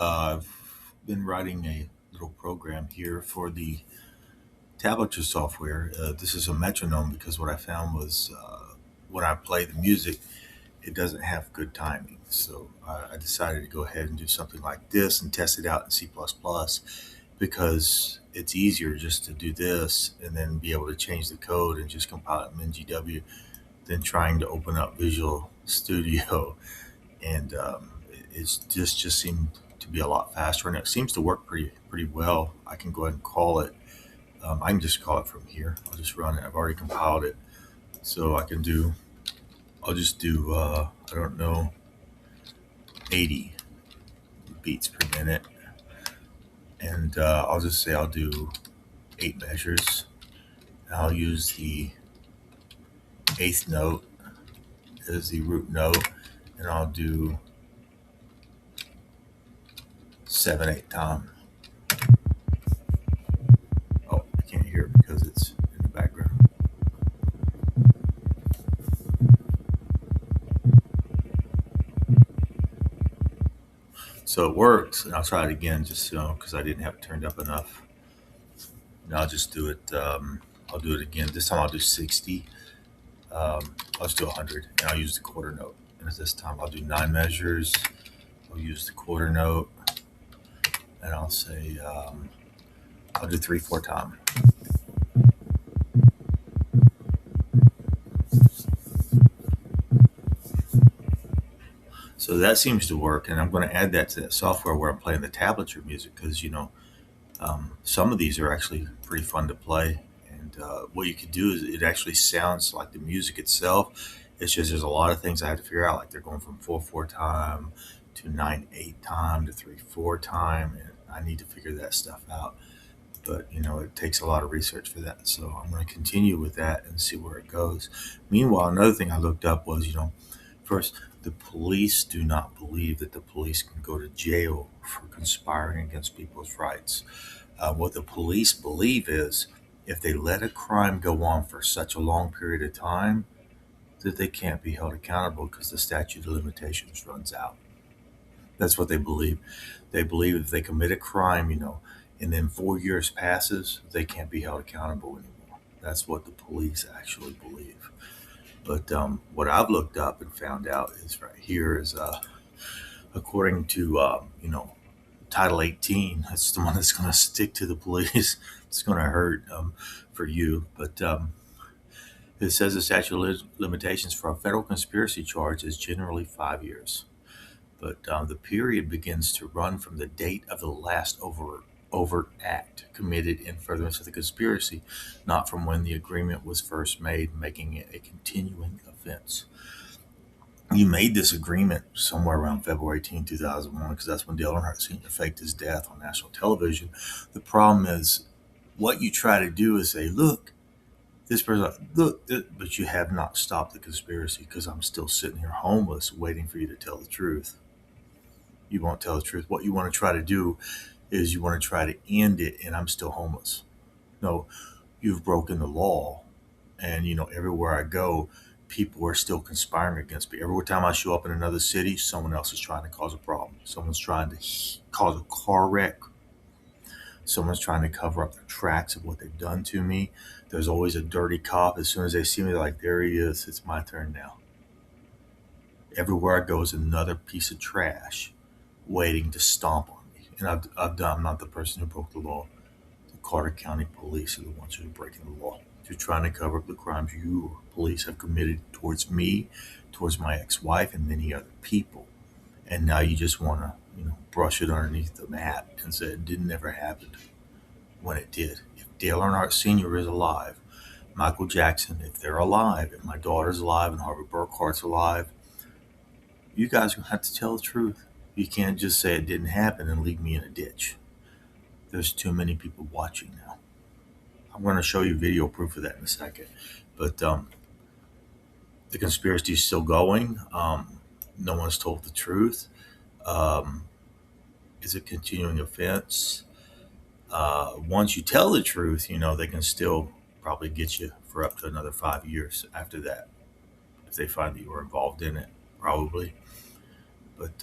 I've been writing a little program here for the Tablature software. This is a metronome because what I found was when I play the music, it doesn't have good timing. So I decided to go ahead and do something like this and test it out in C++ because it's easier just to do this and then be able to change the code and just compile it in GW than trying to open up Visual Studio and it's just seemed to be a lot faster, and it seems to work pretty well. I can go ahead and call it. I can just call it from here. I'll just run it. I've already compiled it, so I can do. I'll just do. I don't know, 80 beats per minute, and I'll just say I'll do 8 measures. I'll use the eighth note as the root note, and I'll do 7/8 time. Oh, I can't hear it because it's in the background. So it works, and I'll try it again just because I didn't have it turned up enough. And I'll just do it. I'll do it again. This time I'll do 60. I'll just do 100, and I'll use the quarter note. And this time I'll do 9 measures. I'll use the quarter note, and I'll say I'll do 3/4 time. So that seems to work, and I'm going to add that to that software where I'm playing the tablature music because some of these are actually pretty fun to play. And what you could do is it actually sounds like the music itself. It's just there's a lot of things I have to figure out, like they're going from 4/4 time to 9/8 time to 3/4 time, and I need to figure that stuff out. But it takes a lot of research for that. So I'm going to continue with that and see where it goes. Meanwhile, another thing I looked up was, first, the police do not believe that the police can go to jail for conspiring against people's rights. What the police believe is if they let a crime go on for such a long period of time, that they can't be held accountable because the statute of limitations runs out. That's what they believe. They believe if they commit a crime, and then 4 years passes, they can't be held accountable anymore. That's what the police actually believe. But what I've looked up and found out is right here is according to Title 18. That's the one that's going to stick to the police. It's going to hurt for you, but it says the statute of limitations for a federal conspiracy charge is generally 5 years, but the period begins to run from the date of the last overt act committed in furtherance of the conspiracy, not from when the agreement was first made, making it a continuing offense. You made this agreement somewhere around February 18, 2001, because that's when Dale Earnhardt Sr. faked his death on national television. The problem is, what you try to do is say, look, this person, look, but you have not stopped the conspiracy because I'm still sitting here homeless waiting for you to tell the truth. You won't tell the truth. What you want to try to do is you want to try to end it, and I'm still homeless. No, you've broken the law, and everywhere I go, people are still conspiring against me. Every time I show up in another city, someone else is trying to cause a problem. Someone's trying to cause a car wreck. Someone's trying to cover up the tracks of what they've done to me. There's always a dirty cop. As soon as they see me, they're like, there he is. It's my turn now. Everywhere I go is another piece of trash waiting to stomp on me. And I'm not the person who broke the law. The Carter County Police are the ones who are breaking the law. You're trying to cover up the crimes you police have committed towards me, towards my ex-wife, and many other people. And now you just want to, brush it underneath the mat and say it didn't ever happen when it did. If Dale Earnhardt Sr. is alive, Michael Jackson, if they're alive, if my daughter's alive and Harvey Burkhart's alive, you guys are going to have to tell the truth. You can't just say it didn't happen and leave me in a ditch. There's too many people watching now. I'm going to show you video proof of that in a second. But the conspiracy is still going. No one's told the truth. It's a continuing offense. Once you tell the truth, they can still probably get you for up to another 5 years after that. If they find that you were involved in it, probably. But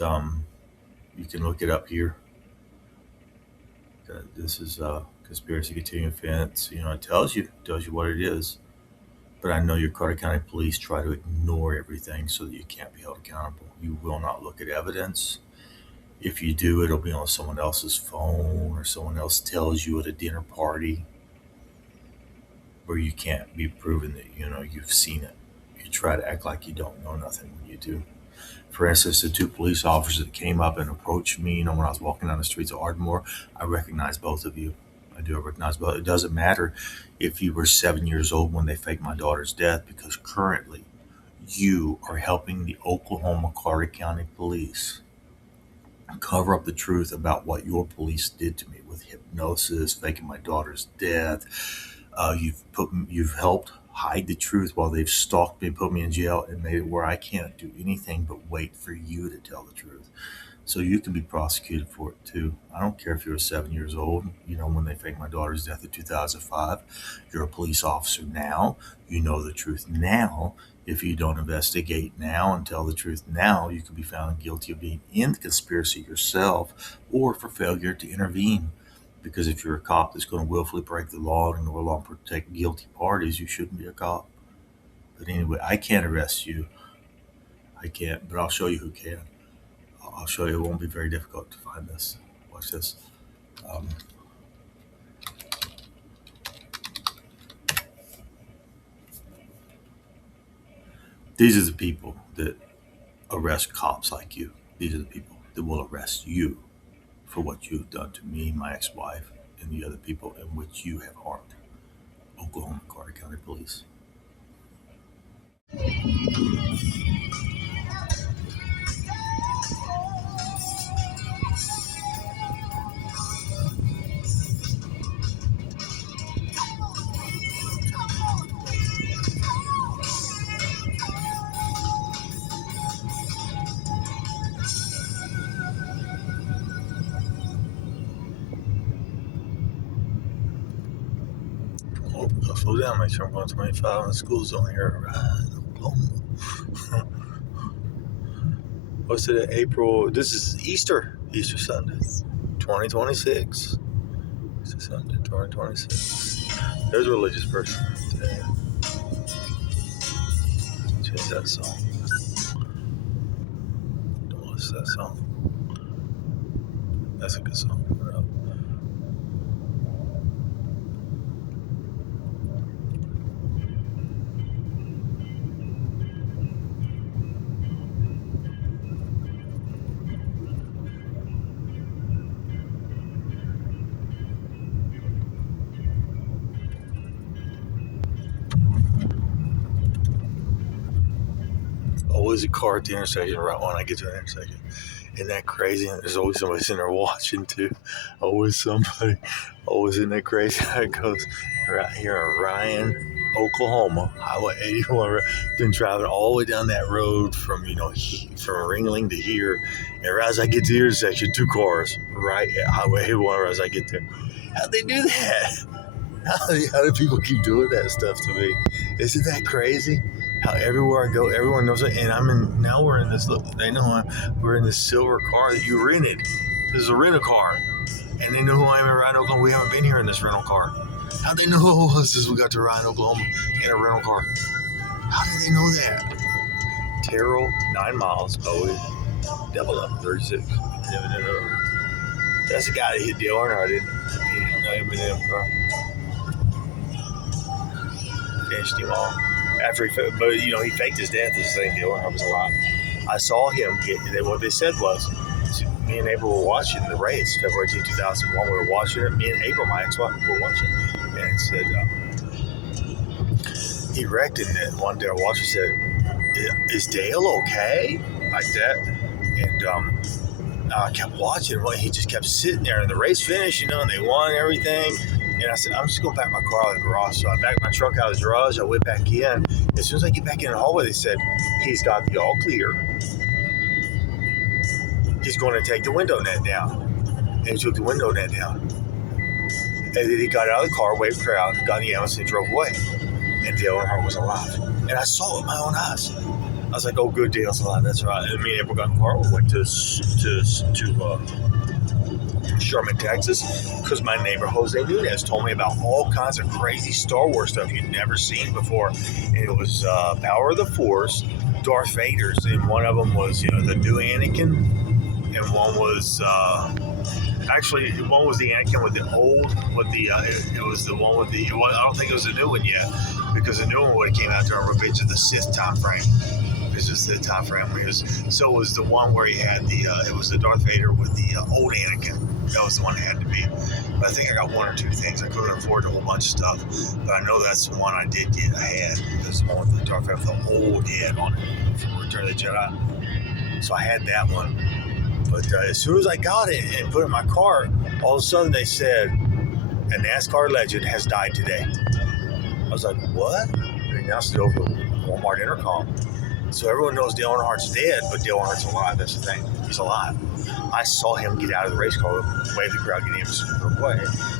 you can look it up here. This is conspiracy continuing offense. You know, it tells you what it is. But I know your Carter County Police try to ignore everything so that you can't be held accountable. You will not look at evidence. If you do, it'll be on someone else's phone or someone else tells you at a dinner party where you can't be proven that you've seen it. You try to act like you don't know nothing when you do. For instance, the two police officers that came up and approached me, when I was walking down the streets of Ardmore, I recognize both of you. I do recognize both. It doesn't matter if you were 7 years old when they faked my daughter's death, because currently you are helping the Oklahoma Carter County Police cover up the truth about what your police did to me with hypnosis, faking my daughter's death. You've helped hide the truth while they've stalked me, put me in jail, and made it where I can't do anything but wait for you to tell the truth. So you can be prosecuted for it too. I don't care if you're 7 years old. When they faked my daughter's death in 2005, you're a police officer now. You know the truth now. If you don't investigate now and tell the truth now, you could be found guilty of being in the conspiracy yourself or for failure to intervene. Because if you're a cop that's going to willfully break the law and ignore law and protect guilty parties, you shouldn't be a cop. But anyway, I can't arrest you. I can't, but I'll show you who can. I'll show you. It won't be very difficult to find this. Watch this. Um, these are the people that arrest cops like you. These are the people that will arrest you for what you've done to me, my ex-wife, and the other people in which you have harmed. Oklahoma Carter County Police. Oh, I'll slow down, make sure I'm going 25 in the school zone here. Right, Oklahoma. What's it? April. This is Easter Sunday, 2026. Easter Sunday, 2026. There's a religious person today. Change that song. Don't listen to that song. That's a good song. Always a car at the intersection right when I get to an intersection. Isn't that crazy? And there's always somebody sitting there watching too. Always somebody. Always isn't that crazy how it goes. Right here in Ryan, Oklahoma, Highway 81. Been driving all the way down that road from from Ringling to here. And right as I get to the intersection, two cars right at Highway 81 right as I get there. How'd they do that? How do people keep doing that stuff to me? Isn't that crazy? How everywhere I go, everyone knows it. And now we're in this, look, they know we're in this silver car that you rented. This is a rental car. And they know who I am in Ryan, Oklahoma. We haven't been here in this rental car. How'd they know who it was as we got to Ryan, Oklahoma in a rental car? How did they know that? Terrell, 9 miles, Bowie, double up, 36. That's the guy that hit Dale Earnhardt, didn't he? He didn't know him in the car. Finished him off. But he faked his death. This thing, Dale Earnhardt was alive. I saw him get. What they said was, me and April were watching the race, February 18, 2001. We were watching it. Me and April, my ex-wife, were watching, and it said he wrecked it. And one day our watcher said, "Is Dale okay?" Like that, and I kept watching. Well, he just kept sitting there, and the race finished, and they won everything. And I said, I'm just going to back my car out of the garage. So I backed my truck out of the garage. I went back in. As soon as I get back in the hallway, they said, he's got the all clear. He's going to take the window net down. And he took the window net down. And then he got out of the car, waved her out, got in the ambulance, and drove away. And Dale Earnhardt was alive. And I saw it with my own eyes. I was like, oh, good, Dale's alive. That's right. And me and April got in the car. We went to Sherman, Texas, because my neighbor Jose Nunez told me about all kinds of crazy Star Wars stuff you'd never seen before. And it was Power of the Force, Darth Vader's, and one of them was the new Anakin, and one was actually one was the Anakin with the old it was the one with the I don't think it was the new one yet, because the new one would have came out during Revenge of the Sith time frame. It's just the time frame. So it was the one where he had it was the Darth Vader with the old Anakin. That was the one it had to be. But I think I got one or two things. I couldn't afford a whole bunch of stuff, but I know that's the one I did get. I had. It was the one with the Darth Vader with the old head on it from Return of the Jedi. So I had that one. But as soon as I got it and put it in my car, all of a sudden they said, a NASCAR legend has died today. I was like, what? They announced it over the Walmart intercom. So everyone knows Dale Earnhardt's dead, but Dale Earnhardt's alive. That's the thing. He's alive. I saw him get out of the race car, wave the crowd, get him away.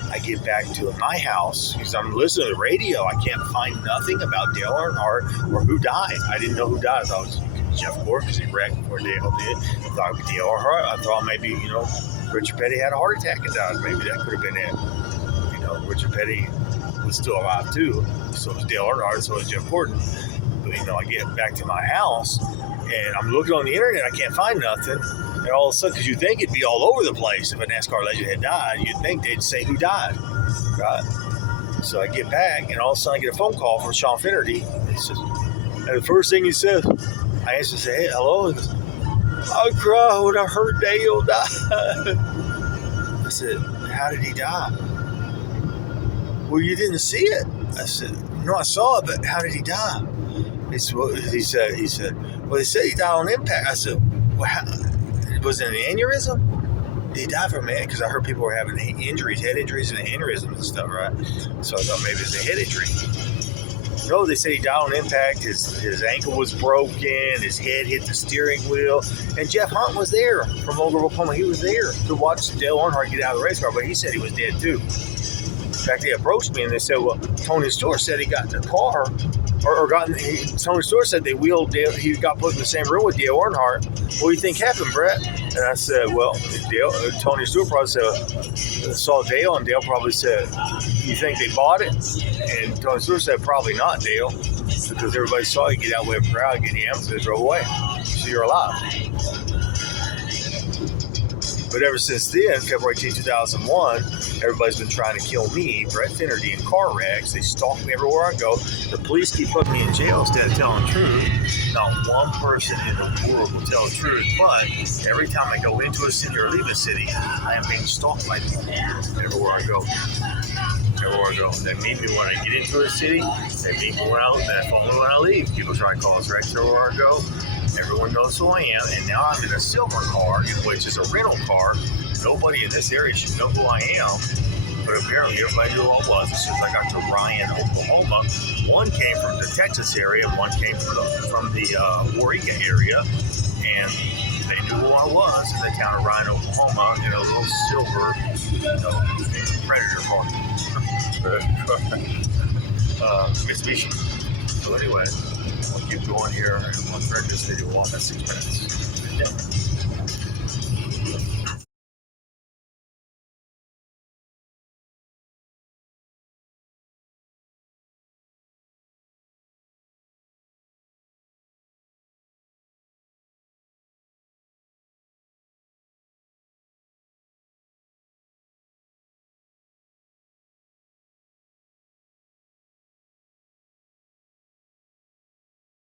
I get back to my house because I'm listening to the radio. I can't find nothing about Dale Earnhardt or who died. I didn't know who died. I thought it was Jeff Gordon because he wrecked before Dale did. I thought it was Dale Earnhardt. I thought maybe, Richard Petty had a heart attack and died. Maybe that could have been it. Richard Petty was still alive too. So was Dale Earnhardt, so was Jeff Gordon. But, I get back to my house and I'm looking on the internet. I can't find nothing. And all of a sudden, because you'd think it'd be all over the place if a NASCAR legend had died, you'd think they'd say who died, right? So I get back, and all of a sudden I get a phone call from Sean Finnerty. He says, and the first thing he says, I answer and say, hey, hello. He goes, I cried when I heard Dale died. I said, how did he die? Well, you didn't see it. I said, no, I saw it, but how did he die? He said, well, they said he died on impact. I said, well, was it an aneurysm? Did he die from it? Because I heard people were having injuries, head injuries and aneurysms and stuff, right? So I thought maybe it was a head injury. No, they said he died on impact. His ankle was broken. His head hit the steering wheel. And Jeff Hunt was there from Thackerville, Oklahoma. He was there to watch Dale Earnhardt get out of the race car, but he said he was dead too. In fact, they approached me and they said, well, Tony Stewart said he got in the car, Tony Stewart said they wheeled Dale, he got put in the same room with Dale Earnhardt. What do you think happened, Brett? And I said, well, Tony Stewart probably said, saw Dale, and Dale probably said, you think they bought it? And Tony Stewart said, probably not, Dale, because everybody saw you get out with a crowd, get in the ambulance, and drove away. So you're alive. But ever since then, February 18, 2001, everybody's been trying to kill me, Brett Finnerty, in car wrecks. They stalk me everywhere I go. The police keep putting me in jail instead of telling the truth. Not one person in the world will tell the truth, but every time I go into a city or leave a city, I am being stalked by people everywhere I go. Everywhere I go. They meet me when I get into a city. They meet me when I leave. People try to cause wrecks everywhere I go. Everyone knows who I am, and now I'm in a silver car, which is a rental car. Nobody in this area should know who I am, but apparently everybody knew who I was. As soon as I got to Ryan, Oklahoma, one came from the Texas area, one came from the Eureka area, and they knew who I was in the town of Ryan, Oklahoma, in a little silver, Predator car. Mitsubishi. So anyway, I'll keep going here. I'll turn this video off at 6 minutes. Yeah.